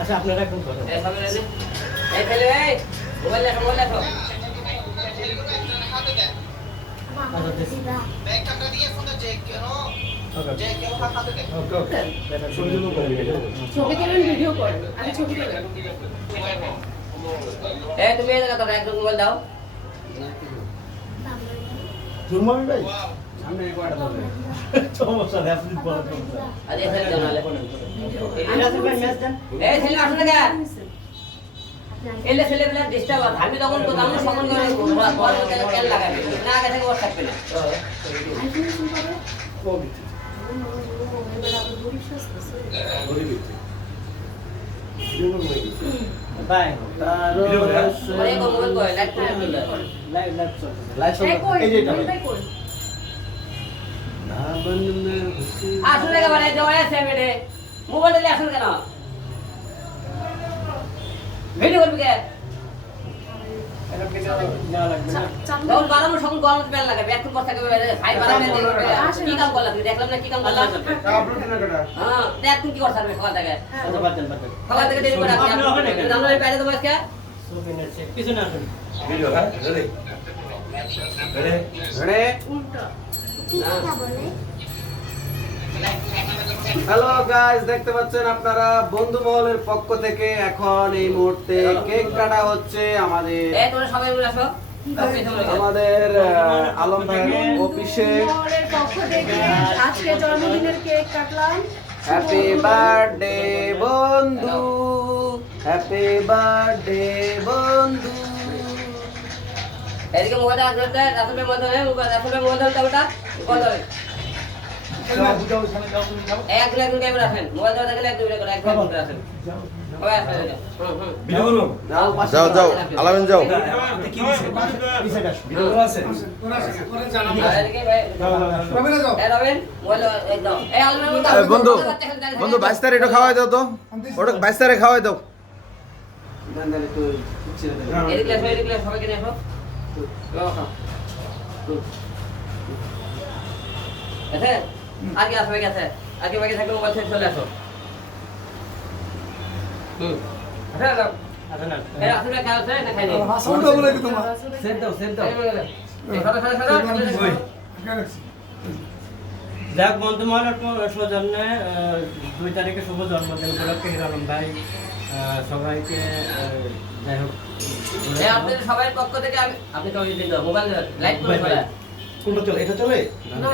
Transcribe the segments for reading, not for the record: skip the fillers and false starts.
আচ্ছা আপনারা এখন করেন। এই ফেলে এই মোবাইল দেখো আচ্ছা দিস। ওকে। ছবি তুলুন করে নিয়ে যাও। ছবি তুলেন ভিডিও করেন আগে ছবি তুলেন এই তুমি এই জায়গা একদম মোবাইল দাও জুরমানি ভাই সামনে এই কোয়াটা ধরে সমস্যা নেই আপনি বলেন সমস্যা আরে ফেলে দাও নালে এটা আছে ভাই ম্যাচ দেন এই ছেলে আসো না কেন এলে ছেলে বলে ডিস্টার্ব আছে আমি তখন তো আমি সকল করে বড় তেল লাগাবে না আগে থেকে ওর থাকবে না ভাই ওরে মোবাইল কই লাইট করে দিল লাইভ চলছে এই যে এটা না বন্ধনে আসো না কেন জয় আছে মেরে মোবাইল নিয়ে আসো কেন ভিডিও করবি কে এটা কিছু না লাগবে না যখন বাড়ানো সকল গরম তেল লাগাবে একটু কথা কবে ভাই বাড়াবে কি কাম করলা তুই দেখলাম না কি কাম করলা হ্যাঁ দেখ তুমি কি করছ সকাল থেকে আচ্ছা বাচ্চা সকাল থেকে দেরি করে আসছি জানলে বাইরে তো আজকে ছবি নেছে কিছু না শুনি ভিডিও হ্যাঁ রেডি রেডি উল্টা হ্যালো গাইস দেখতে পাচ্ছেন আপনারা বন্ধু মহলের পক্ষ থেকে এখন এই মুহূর্তে কেক কাটা হচ্ছে আমাদের এই তোমরা সবাই মিলে আসো আমাদের আলম ভাইয়ের অফিসে মহলের পক্ষ থেকে আজকে জন্মদিনের কেক কাটলাম হ্যাপি বার্থডে বন্ধু হ্যাপি বার্থডে বন্ধু এদিকে মোবাইল আসলে রাসুলের মধ্যে রাসুলের মোবাইল দাও ওটা কত হবে এক লাখ টাকা করে রাখেন মোবাইল দাও দেখলে এক দুই করে এক লাখ করে রাখেন ওই আসলে ভিডিও করুন যাও যাও আলামিন যাও কি দিছে কাজ ভিডিও আছে এদিকে ভাই এই রবিন মোবাইল একদম এই আলমের মধ্যে এই বন্ধু বন্ধু 22 তারিখ এটা খাওয়াই দাও তো ওটা 22 তারিখ খাওয়াই দাও এদিকে সবাইকে নিয়ে আসো আছে আর কি আসবে গেছে আর কি বাকি থাকলে মোবাইল থেকে চলে আসো আচ্ছা আচ্ছা না এই আসলে কাজ আছে না খাই নি সেট দাও যাক বন্ধু মহলের সৌজন্যে 2 তারিখে শুভ জন্মদিন উপলক্ষে হিরালম ভাই সবাইকে যাই হোক এই আপনাদের সবার পক্ষ থেকে আমি আপনি তো দিন দাও মোবাইল লাইট করে ফেলা কোনটা চলে এটা চলে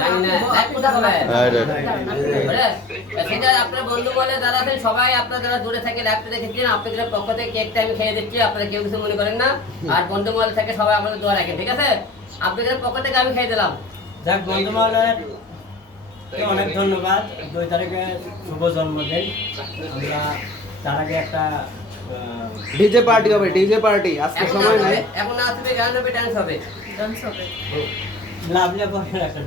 জানি না লাইট কোথা হবে রাইট সেটা আপনার বন্ধু বলে যারা আছেন সবাই আপনারা যারা দূরে থেকে ল্যাপটপ দেখেছেন আপনাদের পক্ষ থেকে কেকটা আমি খেয়ে দিচ্ছি আপনারা কেউ কিছু মনে করেন না আর বন্ধু মহল থেকে সবাই আমাদের দোয়া রাখেন ঠিক আছে আপনাদের পক্ষ থেকে আমি খেয়ে দিলাম যাক বন্ধু মহলের অনেক ধন্যবাদ 2 তারিখে শুভ জন্মদিন আমরা তার আগে একটা ডিজে পার্টি হবে ডিজে পার্টি আজকে সময় নাই এখন না আসবে গান হবে ডান্স হবে ডান্স হবে লাভলিয়া করে একটা